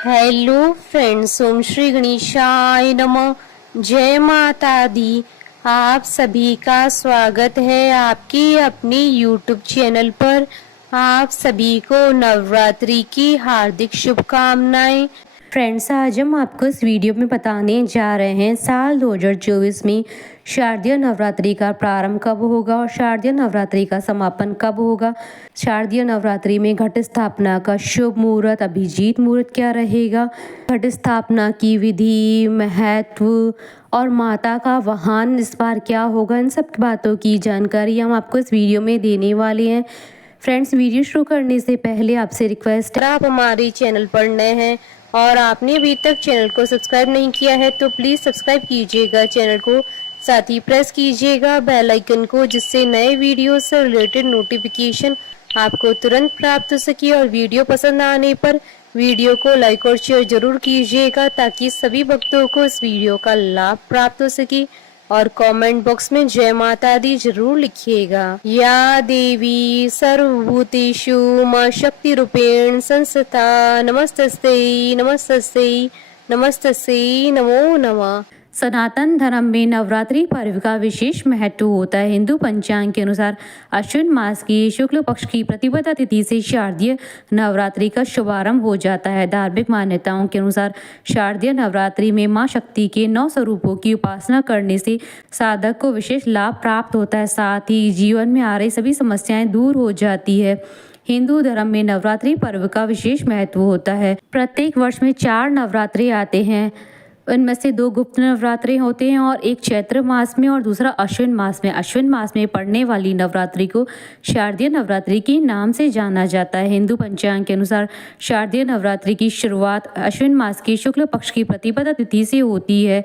Hello friends, ओम श्री गणेशाय नमः। जय माता दी। आप सभी का स्वागत है आपके अपने यूट्यूब चैनल पर। आप सभी को नवरात्रि की हार्दिक शुभकामनाएं। फ्रेंड्स, आज हम आपको इस वीडियो में बताने जा रहे हैं साल 2024 में शारदीय नवरात्रि का प्रारंभ कब होगा और शारदीय नवरात्रि का समापन कब होगा। शारदीय नवरात्रि में घट स्थापना का शुभ मुहूर्त, अभिजीत मुहूर्त क्या रहेगा, घट स्थापना की विधि, महत्व और माता का वाहन इस बार क्या होगा, इन सब बातों की जानकारी हम आपको इस वीडियो में देने वाले हैं। फ्रेंड्स, वीडियो शुरू करने से पहले आपसे रिक्वेस्ट है, आप हमारे चैनल पर नए हैं और आपने अभी तक चैनल को सब्सक्राइब नहीं किया है तो प्लीज़ सब्सक्राइब कीजिएगा चैनल को, साथ ही प्रेस कीजिएगा बेल आइकन को, जिससे नए वीडियो से रिलेटेड नोटिफिकेशन आपको तुरंत प्राप्त हो सके। और वीडियो पसंद आने पर वीडियो को लाइक और शेयर जरूर कीजिएगा ताकि सभी भक्तों को इस वीडियो का लाभ प्राप्त हो सके। और कमेंट बॉक्स में जय माता दी जरूर लिखिएगा। या देवी सर्वभूतेषु मां शक्ति रूपेण संस्थिता नमस्तस्यै नमस्तस्यै नमस्तस्यै नमो नमः। सनातन धर्म में नवरात्रि पर्व का विशेष महत्व होता है। हिंदू पंचांग के अनुसार अश्विन मास की शुक्ल पक्ष की प्रतिपदा तिथि से शारदीय नवरात्रि का शुभारंभ हो जाता है। धार्मिक मान्यताओं के अनुसार शारदीय नवरात्रि में मां शक्ति के 9 स्वरूपों की उपासना करने से साधक को विशेष लाभ प्राप्त होता है, साथ ही जीवन में आ रही सभी समस्याएं दूर हो जाती है। हिंदू धर्म में नवरात्रि पर्व का विशेष महत्व होता है। प्रत्येक वर्ष में 4 नवरात्रि आते हैं। इनमें से 2 गुप्त नवरात्रि होते हैं और एक चैत्र मास में और दूसरा अश्विन मास में। अश्विन मास में पड़ने वाली नवरात्रि को शारदीय नवरात्रि के नाम से जाना जाता है। हिंदू पंचांग के अनुसार शारदीय नवरात्रि की शुरुआत अश्विन मास की शुक्ल पक्ष की प्रतिपदा तिथि से होती है।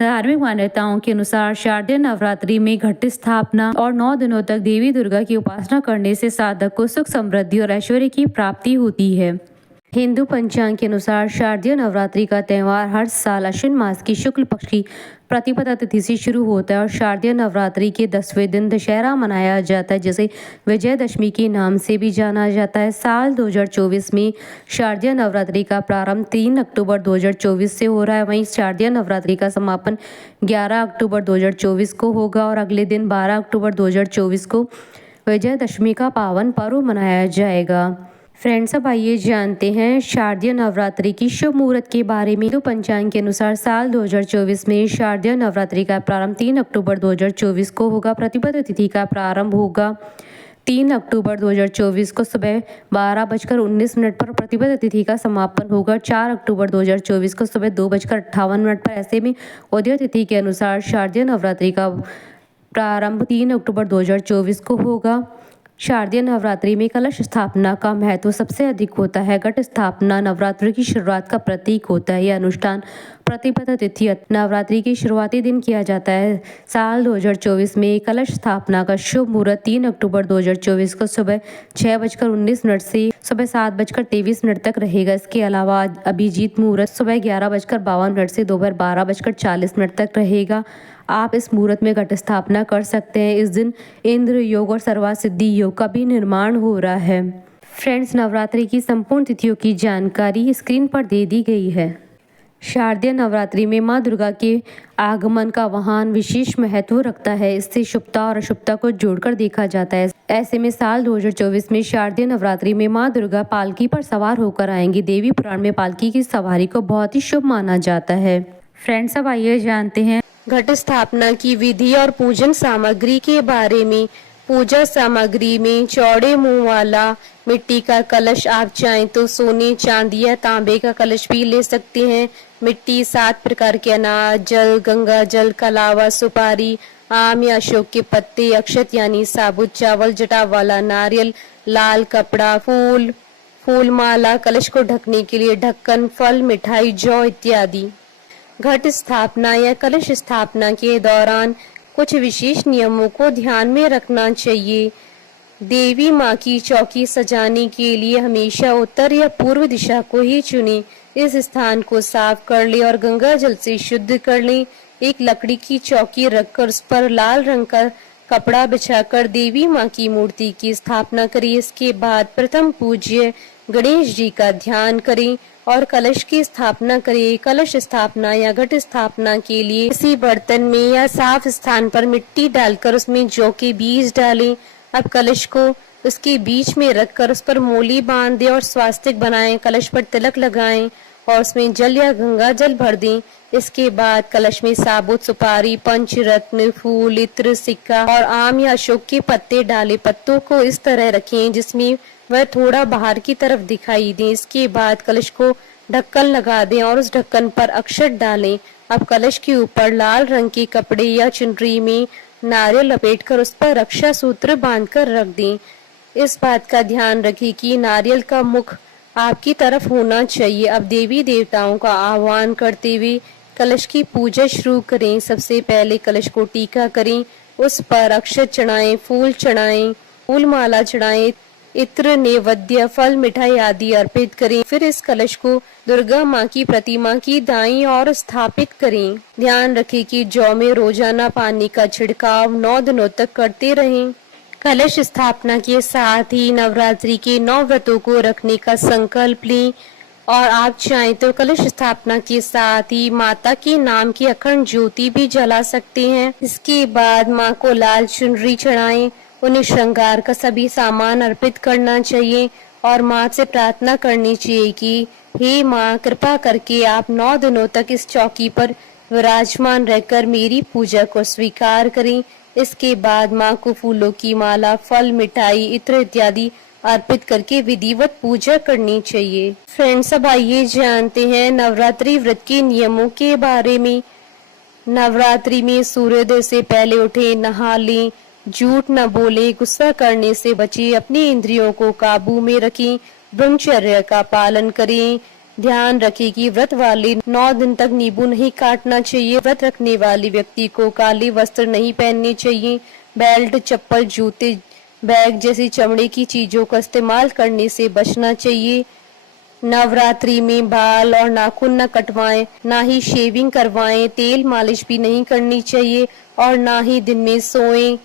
धार्मिक मान्यताओं के अनुसार शारदीय नवरात्रि में घट स्थापना और 9 दिनों तक देवी दुर्गा की उपासना करने से साधक को सुख, समृद्धि और ऐश्वर्य की प्राप्ति होती है। हिंदू पंचांग के अनुसार शारदीय नवरात्रि का त्यौहार हर साल अश्विन मास की शुक्ल पक्ष की प्रतिपदा तिथि से शुरू होता है और शारदीय नवरात्रि के 10वें दिन दशहरा मनाया जाता है, जिसे विजयदशमी के नाम से भी जाना जाता है। साल 2024 में शारदीय नवरात्रि का प्रारंभ 3 अक्टूबर 2024 से हो रहा है। वहीं शारदीय नवरात्रि का समापन 11 अक्टूबर 2024 को होगा और अगले दिन 12 अक्टूबर 2024 को विजयदशमी का पावन पर्व मनाया जाएगा। फ्रेंड्स, अब आइए जानते हैं शारदीय नवरात्रि की शुभ मुहूर्त के बारे में। हिंदू पंचांग के अनुसार साल 2024 में शारदीय नवरात्रि का प्रारंभ 3 अक्टूबर 2024 को होगा। प्रतिपदा तिथि का प्रारंभ होगा 3 अक्टूबर 2024 को सुबह 12:19 पर। प्रतिपदा तिथि का समापन होगा 4 अक्टूबर 2024 को सुबह 2:58 पर। ऐसे में उदय तिथि के अनुसार शारदीय नवरात्रि का प्रारंभ 3 अक्टूबर 2024 को होगा। शारदीय नवरात्रि में कलश स्थापना का महत्व सबसे अधिक होता है। घट स्थापना नवरात्रि की शुरुआत का प्रतीक होता है। यह अनुष्ठान प्रतिपदा तिथि नवरात्रि के शुरुआती दिन किया जाता है। साल 2024 में कलश स्थापना का शुभ मुहूर्त 3 अक्टूबर 2024 को सुबह 6:19 से सुबह 7:23 तक रहेगा। इसके अलावा अभिजीत मुहूर्त सुबह 11:52 से दोपहर 12:40 तक रहेगा। आप इस मुहूर्त में घट स्थापना कर सकते हैं। इस दिन इंद्र योग और सर्वा सिद्धि योग का भी निर्माण हो रहा है। फ्रेंड्स, नवरात्रि की संपूर्ण तिथियों की जानकारी स्क्रीन पर दे दी गई है। शारदीय नवरात्रि में मां दुर्गा के आगमन का वाहन विशेष महत्व रखता है। इससे शुभता और अशुभता को जोड़कर देखा जाता है। ऐसे में साल 2024 में शारदीय नवरात्रि में मां दुर्गा पालकी पर सवार होकर आएंगी। देवी पुराण में पालकी की सवारी को बहुत ही शुभ माना जाता है। फ्रेंड्स, अब आइए जानते हैं घट स्थापना की विधि और पूजन सामग्री के बारे में। पूजा सामग्री में चौड़े मुंह वाला मिट्टी का कलश, आप चाहें तो सोने, चांदी या तांबे का कलश भी ले सकते हैं। मिट्टी, 7 प्रकार के अनाज, जल, गंगा जल, कलावा, सुपारी, आम या अशोक के पत्ते, अक्षत यानी साबुत चावल, जटा वाला नारियल, लाल कपड़ा, फूल माला, कलश को ढकने के लिए ढक्कन, फल, मिठाई, जौ इत्यादि। घट स्थापना या कलश स्थापना के दौरान कुछ विशेष नियमों को ध्यान में रखना चाहिए। देवी माँ की चौकी सजाने के लिए हमेशा उत्तर या पूर्व दिशा को ही चुनें। इस स्थान को साफ कर ले और गंगा जल से शुद्ध कर लें। एक लकड़ी की चौकी रखकर उस पर लाल रंग का कपड़ा बिछाकर देवी माँ की मूर्ति की स्थापना करिए। इसके बाद प्रथम पूज्य गणेश जी का ध्यान करें और कलश की स्थापना करें। कलश स्थापना या घट स्थापना के लिए किसी बर्तन में या साफ स्थान पर मिट्टी डालकर उसमें जौ के बीज डालें। अब कलश को उसके बीच में रखकर उस पर मोली बांध दें और स्वास्तिक बनाएं। कलश पर तिलक लगाएं और उसमें जल या गंगा जल भर दें। इसके बाद कलश में साबुत सुपारी, पंचरत्न, फूल, इत्र, सिक्का और आम या अशोक के पत्ते डालें। पत्तों को इस तरह रखें जिसमें वह थोड़ा बाहर की तरफ दिखाई दे। इसके बाद कलश को ढक्कन लगा दें और उस ढक्कन पर अक्षत डालें। अब कलश के ऊपर लाल रंग के कपड़े या चुनरी में नारियल लपेटकर उस पर रक्षा सूत्र बांधकर रख दें। इस बात का ध्यान रखें कि नारियल का मुख आपकी तरफ होना चाहिए। अब देवी देवताओं का आह्वान करते हुए कलश की पूजा शुरू करें। सबसे पहले कलश को टीका करें, उस पर अक्षत चढ़ाएं, फूल चढ़ाएं, फूल माला चढ़ाएं, इत्र, नैवेद्य, फल, मिठाई आदि अर्पित करें। फिर इस कलश को दुर्गा माँ की प्रतिमा की दाईं ओर स्थापित करें। ध्यान रखें कि जौ में रोजाना पानी का छिड़काव 9 दिनों तक करते रहें। कलश स्थापना के साथ ही नवरात्रि के 9 व्रतों को रखने का संकल्प लें और आप चाहें तो कलश स्थापना के साथ ही माता के नाम की अखंड ज्योति भी जला सकते हैं। इसके बाद माँ को लाल चुनरी चढ़ाएं, उन्हें श्रृंगार का सभी सामान अर्पित करना चाहिए और माँ से प्रार्थना करनी चाहिए कि हे माँ, कृपा करके आप 9 दिनों तक इस चौकी पर विराजमान रहकर मेरी पूजा को स्वीकार करें। इसके बाद माँ को फूलों की माला, फल, मिठाई, इत्र इत्यादि अर्पित करके विधिवत पूजा करनी चाहिए। फ्रेंड्स, अब आइए जानते हैं नवरात्रि व्रत के नियमों के बारे में। नवरात्रि में सूर्योदय से पहले उठे, नहा लें, झूठ न बोले, गुस्सा करने से बचे, अपनी इंद्रियों को काबू में रखें, ब्रह्मचर्य का पालन करें। ध्यान रखें कि व्रत वाले 9 दिन तक नींबू नहीं काटना चाहिए। व्रत रखने वाले व्यक्ति को काले वस्त्र नहीं पहनने चाहिए। बेल्ट, चप्पल, जूते, बैग जैसी चमड़े की चीजों का इस्तेमाल करने से बचना चाहिए। नवरात्रि में बाल और नाखून न कटवाएं, ना ही शेविंग करवाएं, तेल मालिश भी नहीं करनी चाहिए और ना ही दिन में सोएं।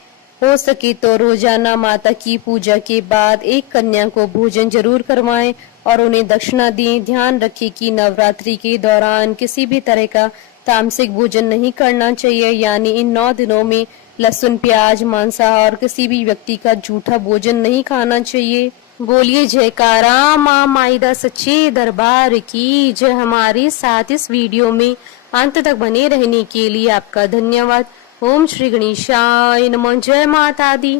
हो सके तो रोजाना माता की पूजा के बाद एक कन्या को भोजन जरूर करवाएं और उन्हें दक्षिणा दें। ध्यान रखें कि नवरात्रि के दौरान किसी भी तरह का तामसिक भोजन नहीं करना चाहिए, यानी इन 9 दिनों में लहसुन, प्याज, मांसाहार किसी भी व्यक्ति का झूठा भोजन नहीं खाना चाहिए। बोलिए जयकारा माँ माईदा सच्चे दरबार की जय। हमारे साथ इस वीडियो में अंत तक बने रहने के लिए आपका धन्यवाद। ओम श्री गणेशाय नमः। जय माता दी।